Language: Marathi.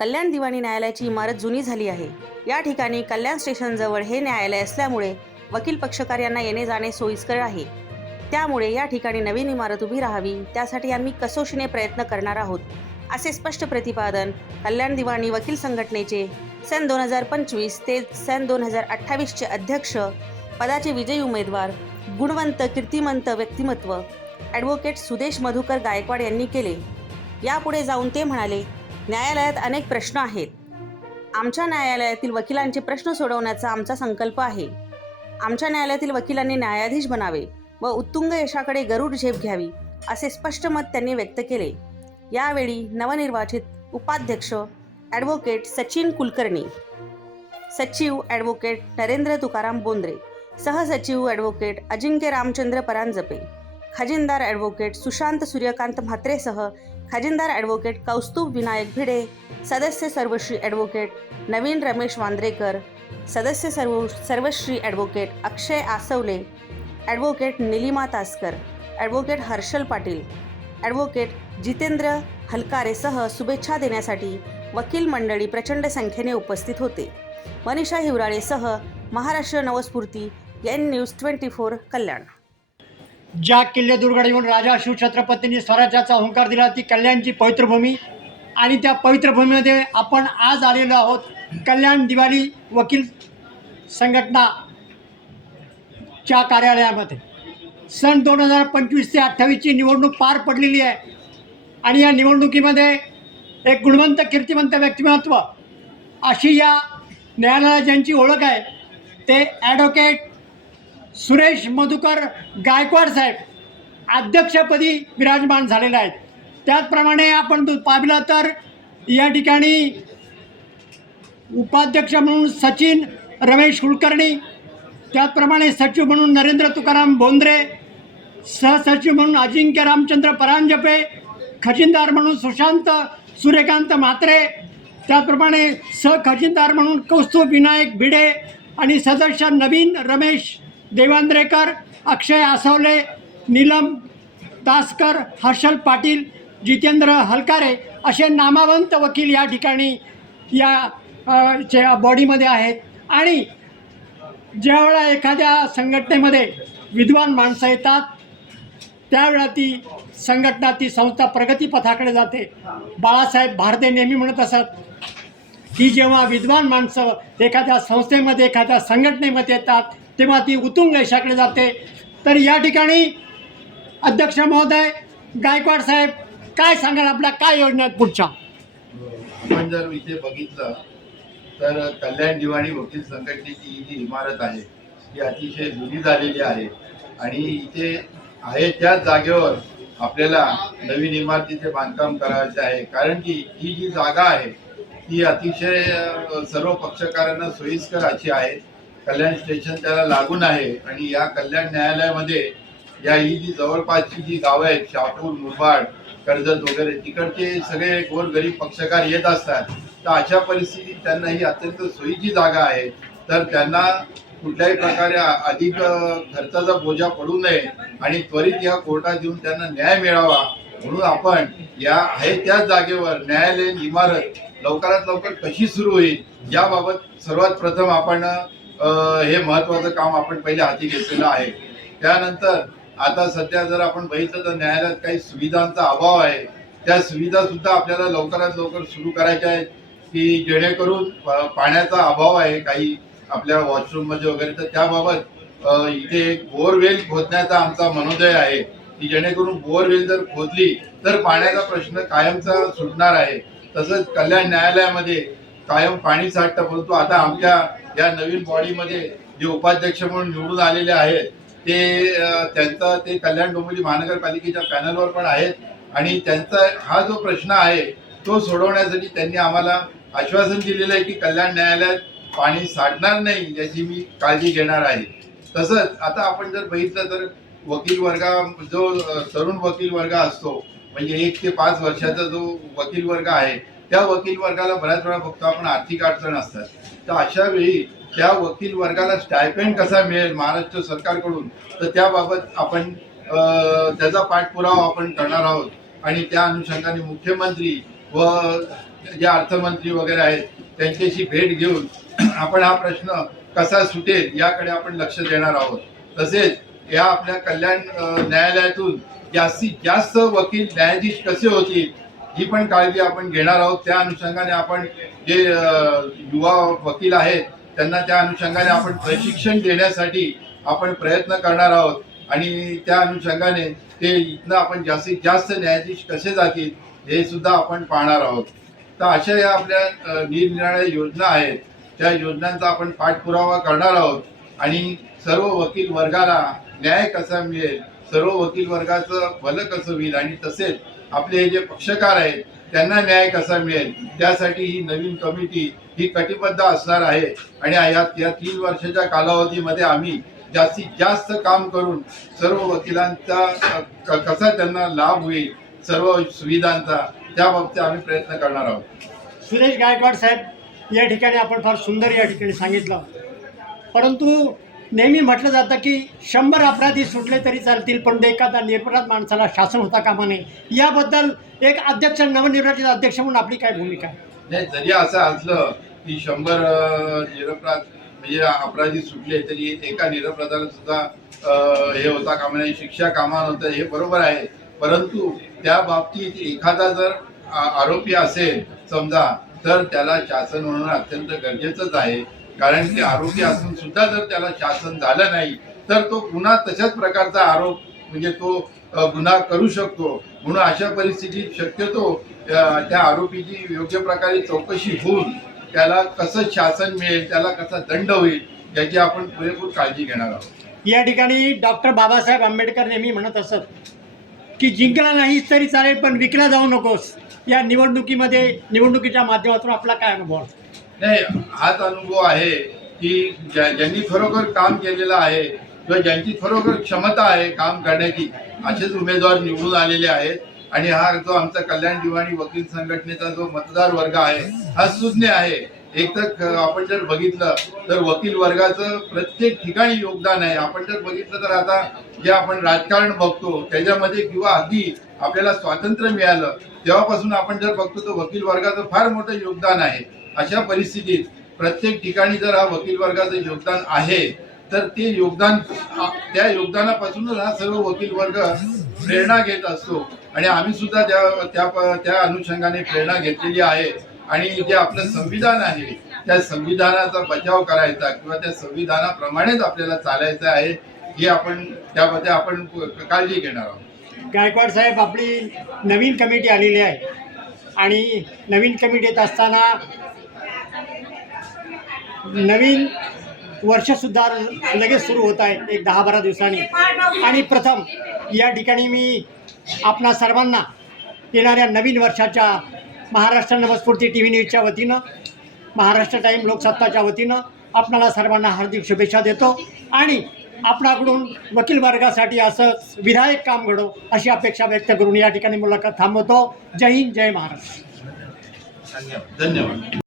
कल्याण दिवाणी न्यायालयाची इमारत जुनी झाली आहे. या ठिकाणी कल्याण स्टेशनजवळ हे न्यायालय असल्यामुळे वकील पक्षकार यांना येणे जाणे सोयीस्कर आहे. त्यामुळे या ठिकाणी नवीन इमारत उभी राहावी, त्यासाठी आम्ही कसोशीने प्रयत्न करणार आहोत, असे स्पष्ट प्रतिपादन कल्याण दिवाणी वकील संघटनेचे सन 2025 ते सन 2028चे अध्यक्ष पदाचे विजयी उमेदवार, गुणवंत कीर्तिमंत व्यक्तिमत्व ॲडव्होकेट सुदेश मधुकर गायकवाड यांनी केले. यापुढे जाऊन ते म्हणाले, न्यायालयात अनेक प्रश्न आहेत. आमच्या न्यायालयातील वकिलांचे प्रश्न सोडवण्याचा आमचा संकल्प आहे. आमच्या न्यायालयातील वकिलांनी न्यायाधीश बनावे व उत्तुंग यशाकडे गरुड झेप घ्यावी, असे स्पष्ट मत त्यांनी व्यक्त केले. यावेळी नवनिर्वाचित उपाध्यक्ष ॲडव्होकेट सचिन कुलकर्णी, सचिव ॲडव्होकेट नरेंद्र तुकाराम बोंद्रे, सहसचिव ॲडव्होकेट अजिंक्य रामचंद्र परांजपे, खजिनदार ॲडव्होकेट सुशांत सूर्यकांत म्हात्रेसह खजिनदार ॲडव्होकेट कौस्तुभ विनायक भिडे, सदस्य सर्वश्री ॲडव्होकेट नवीन रमेश वांद्रेकर, सदस्य सर्वश्री advocate Akshay Aswale, advocate Nilima Taskar, advocate Harshal Patil, advocate Jitendra हलकारेसह शुभेच्छा देण्यासाठी वकील मंडळी प्रचंड संख्येने उपस्थित होते. मनीषा हिवराळेसह महाराष्ट्र नवस्फूर्ती, N-News 24 कल्याण. ज्या किल्लेदुर्गड येऊन राजा शिवछत्रपतींनी स्वराज्याचा हुंकार दिला ती कल्याणची पवित्र भूमी, आणि त्या पवित्र भूमीमध्ये आपण आज आलेलो आहोत. कल्याण दिवाणी वकील संघटनाच्या कार्यालयामध्ये सन 2025 ते 28ची निवडणूक पार पडलेली आहे. आणि या निवडणुकीमध्ये एक गुणवंत कीर्तिमंत व्यक्तिमत्व अशी या न्यायालयाला ज्यांची ओळख आहे ते ॲडव्होकेट सुरेश मधुकर गायकवाड साहेब अध्यक्षपदी विराजमान झालेले आहेत. त्याचप्रमाणे आपण पाहिलं तर या ठिकाणी उपाध्यक्ष म्हणून सचिन रमेश कुलकर्णी, त्याचप्रमाणे सचिव म्हणून नरेंद्र तुकाराम बोंद्रे, सहसचिव म्हणून अजिंक्य रामचंद्र परांजपे, खजिनदार म्हणून सुशांत सूर्यकांत म्हात्रे, त्याचप्रमाणे सहखजिनदार म्हणून कौस्तुभ विनायक भिडे आणि सदस्य नवीन रमेश देवांद्रेकर, अक्षय आसवले, नीलम तासकर, हर्षल पाटील, जितेंद्र हलकारे असे नामवंत वकील या ठिकाणी या बॉडीमध्ये आहेत. आणि ज्यावेळा एखाद्या संघटनेमध्ये विद्वान माणसं येतात त्यावेळा ती संघटना, ती संस्था प्रगतीपथाकडे जाते. बाळासाहेब भारदे नेहमी म्हणत असत की जेव्हा विद्वान माणसं एखाद्या संस्थेमध्ये, एखाद्या संघटनेमध्ये येतात तेव्हा ती उत्तुंग यशाकडे जाते. तर या ठिकाणी अध्यक्ष महोदय गायकवाड साहेब, काय सांगाल, आपल्या काय योजना आहेत पुढच्या? आपण जर इथे बघितलं तर कल्याण दिवाणी वकील संघटनेची ही जी इमारत आहे ती अतिशय जुनी झालेली आहे. आणि इथे आहे त्याच जागेवर आपल्याला नवीन इमारतीचे बांधकाम करायचे आहे. कारण की ही जी जागा आहे ती अतिशय सर्व पक्षकारांना सोयीस्कर अशी आहे. कल्याण स्टेशन त्याला लागून आहे. आणि या कल्याण न्यायालयामध्ये ही जी जवळपासची जी गावं आहेत, शहापूर, मुरबाड, कर्जत वगैरे, तिकडचे सगळे गोरगरीब पक्षकार येत असतात. तर अशा परिस्थितीत त्यांना ही अत्यंत सोयीची जागा आहे. तर त्यांना कुठल्याही प्रकारे अधिक खर्चाचा बोजा पडू नये आणि त्वरित या कोर्टात येऊन त्यांना न्याय मिळावा म्हणून आपण या आहे त्याच जागेवर न्यायालयीन इमारत लवकरात लवकर कशी सुरू होईल याबाबत सर्वात प्रथम आपण हे महत्त्वाचं काम आपण पहिले हाती घेतलेलं आहे. त्यानंतर आता सध्या जर आपण बघितलं तर न्यायालयात काही सुविधांचा अभाव आहे. त्या सुविधा सुद्धा आपल्याला लवकरात लवकर सुरू करायच्या आहेत की जेणेकरून पाण्याचा अभाव आहे काही आपल्या वॉशरूममध्ये वगैरे. तर त्याबाबत इथे एक बोरवेल खोदण्याचा आमचा मनोदय आहे की जेणेकरून बोरवेल जर खोदली तर पाण्याचा प्रश्न कायमचा सुटणार आहे. तसंच कल्याण न्यायालयामध्ये कायम पाणी साठतं. परंतु आता आमच्या या नवीन बॉडीमध्ये जे उपाध्यक्ष म्हणून निवडून आलेले आहेत त्यांचा ते कल्याण डोंबिवली महानगरपालिकेच्या पॅनलवर पण आहेत. आणि त्यांचा हा जो प्रश्न आहे तो सोडवण्यासाठी त्यांनी आम्हाला आश्वासन दिलेलं आहे की कल्याण न्यायालयात पाणी साठणार नाही याची मी काळजी घेणार आहे. तसंच आता आपण जर बघितलं तर वकील वर्गा जो तरुण वकील वर्ग असतो म्हणजे 1 ते 5 वर्षाचा जो वकील वर्ग आहे त्या वकील वर्गाला बऱ्याच वेळा बघतो आपण आर्थिक अडचण असतात. तर अशा वेळी त्या वकील वर्गाला स्टायपेंड कसा मिळेल महाराष्ट्र सरकारकडून तर त्याबाबत आपण त्याचा पाठपुरावा आपण करणार आहोत. आणि त्या अनुषंगाने मुख्यमंत्री व जे अर्थमंत्री वगैरे आहेत त्यांच्याशी भेट घेऊन आपण हा प्रश्न कसा सुटेल याकडे आपण लक्ष देणार आहोत. तसेच या आपल्या कल्याण न्यायालयातून जास्तीत जास्त वकील न्यायाधीश कसे होतील ही पण काळजी आपण घेणार आहोत. त्या अनुषंगाने आपण जे युवा वकील आहेत त्यांना त्या अनुषंगाने आपण प्रशिक्षण देण्यासाठी आपण प्रयत्न करणार आहोत आणि त्या अनुषंगाने ते इथनं आपण जास्तीत जास्त न्यायाधीश कसे जातील हे सुद्धा आपण पाहणार आहोत. तर अशा या आपल्या निरनिराळ्या योजना आहेत त्या योजनांचा आपण पाठपुरावा करणार आहोत आणि सर्व वकील वर्गाला न्याय कसा मिळेल, सर्व वकील वर्गाचं भलं कसं होईल आणि तसेच आपले हे जे पक्षकार आहेत त्यांना न्याय कसा मिळेल त्यासाठी ही नवीन कमिटी ही कटिबद्ध असणार आहे आणि या 3 वर्षाच्या कालावधीमध्ये आम्ही जास्तीत जास्त काम करून सर्व वकिलांचा कसा त्यांना लाभ होईल सर्व सुविधांचा त्या बाबतीत आम्ही प्रयत्न करणार आहोत. सुरेश गायकवाड साहेब, या ठिकाणी आपण फार सुंदर या ठिकाणी सांगितलं, परंतु नेहमी म्हटलं जातं की 100 अपराधी सुटले तरी चालतील पण एखादा निरपराध माणसाला शासन होता कामा नये. याबद्दल एक अध्यक्ष, नवनिर्वाचित अध्यक्ष म्हणून आपली काय भूमिका आहे? नाही, जरी असं असलं की 100 निरपराध म्हणजे अपराधी सुटले तरी एका निरपराधाला सुद्धा हे होता कामा नये, शिक्षा कामा नव्हतं, हे बरोबर आहे. परंतु त्या बाबतीत एखादा जर आरोपी असेल समजा तर त्याला शासन होणं अत्यंत गरजेचंच आहे. कारण की आरोपी असून सुद्धा जर त्याला शासन झालं नाही तर तो पुन्हा तशाच प्रकारचा आरोप म्हणजे तो गुन्हा करू शकतो. म्हणून अशा परिस्थितीत शक्यतो त्या आरोपीची योग्य प्रकारे चौकशी होऊन त्याला कसं शासन मिळेल, त्याला कसा दंड होईल याची आपण पुरेपूर काळजी घेणार आहोत. या ठिकाणी डॉक्टर बाबासाहेब आंबेडकर नेहमी म्हणत असत की जिंकला नाहीच तरी चालेल पण विकला जाऊ नकोस. या निवडणुकीच्या माध्यमातून आपला काय अनुभव आहे? नाही, हाच अनुभव आहे की ज्यांनी खरोखर काम केलेलं आहे किंवा ज्यांची खरोखर क्षमता आहे काम करण्याची असेच उमेदवार निवडून आलेले आहेत. आणि हा जो आमचा कल्याण दिवाणी वकील संघटनेचा जो मतदार वर्ग आहे हा सुज्ञ आहे. एक तर आपण जर बघितलं तर वकील वर्गाचं प्रत्येक ठिकाणी योगदान आहे. आपण जर बघितलं तर आता जे आपण राजकारण बघतो त्याच्यामध्ये किंवा अगदी आपल्याला स्वातंत्र्य मिळालं तेव्हापासून आपण जर बघतो तर वकील वर्गाचं फार मोठं योगदान आहे. अशा परिस्थितीत प्रत्येक ठिकाणी जर हा वकील वर्गाचं योगदान आहे तर ते योगदान, त्या योगदानापासूनच हा सर्व वकील वर्ग प्रेरणा घेत असतो आणि आम्ही सुद्धा त्या अनुषंगाने प्रेरणा घेतलेली आहे. आणि जे आपलं संविधान आहे त्या संविधानाचा बचाव करायचा किंवा त्या संविधानाप्रमाणेच आपल्याला चालायचं आहे ही आपण त्यामध्ये आपण काळजी घेणार आहोत. गायकवाड साहेब, आपली नवीन कमिटी आलेली आहे आणि नवीन कमिटीत असताना नवीन वर्षसुद्धा लगेच सुरू होत आहे एक 10-12 दिवसांनी. आणि प्रथम या ठिकाणी मी आपणा सर्वांना येणाऱ्या नवीन वर्षाच्या महाराष्ट्र नवस्फूर्ती TV न्यूजच्या वतीनं, महाराष्ट्र टाईम लोकसत्ताच्या वतीनं आपणाला सर्वांना हार्दिक शुभेच्छा देतो आणि आपणाकडून वकील वर्गासाठी असंच विधायक काम घडो अशी अपेक्षा व्यक्त करून या ठिकाणी मुलाखत थांबवतो. जय हिंद, जय महाराष्ट्र. धन्यवाद.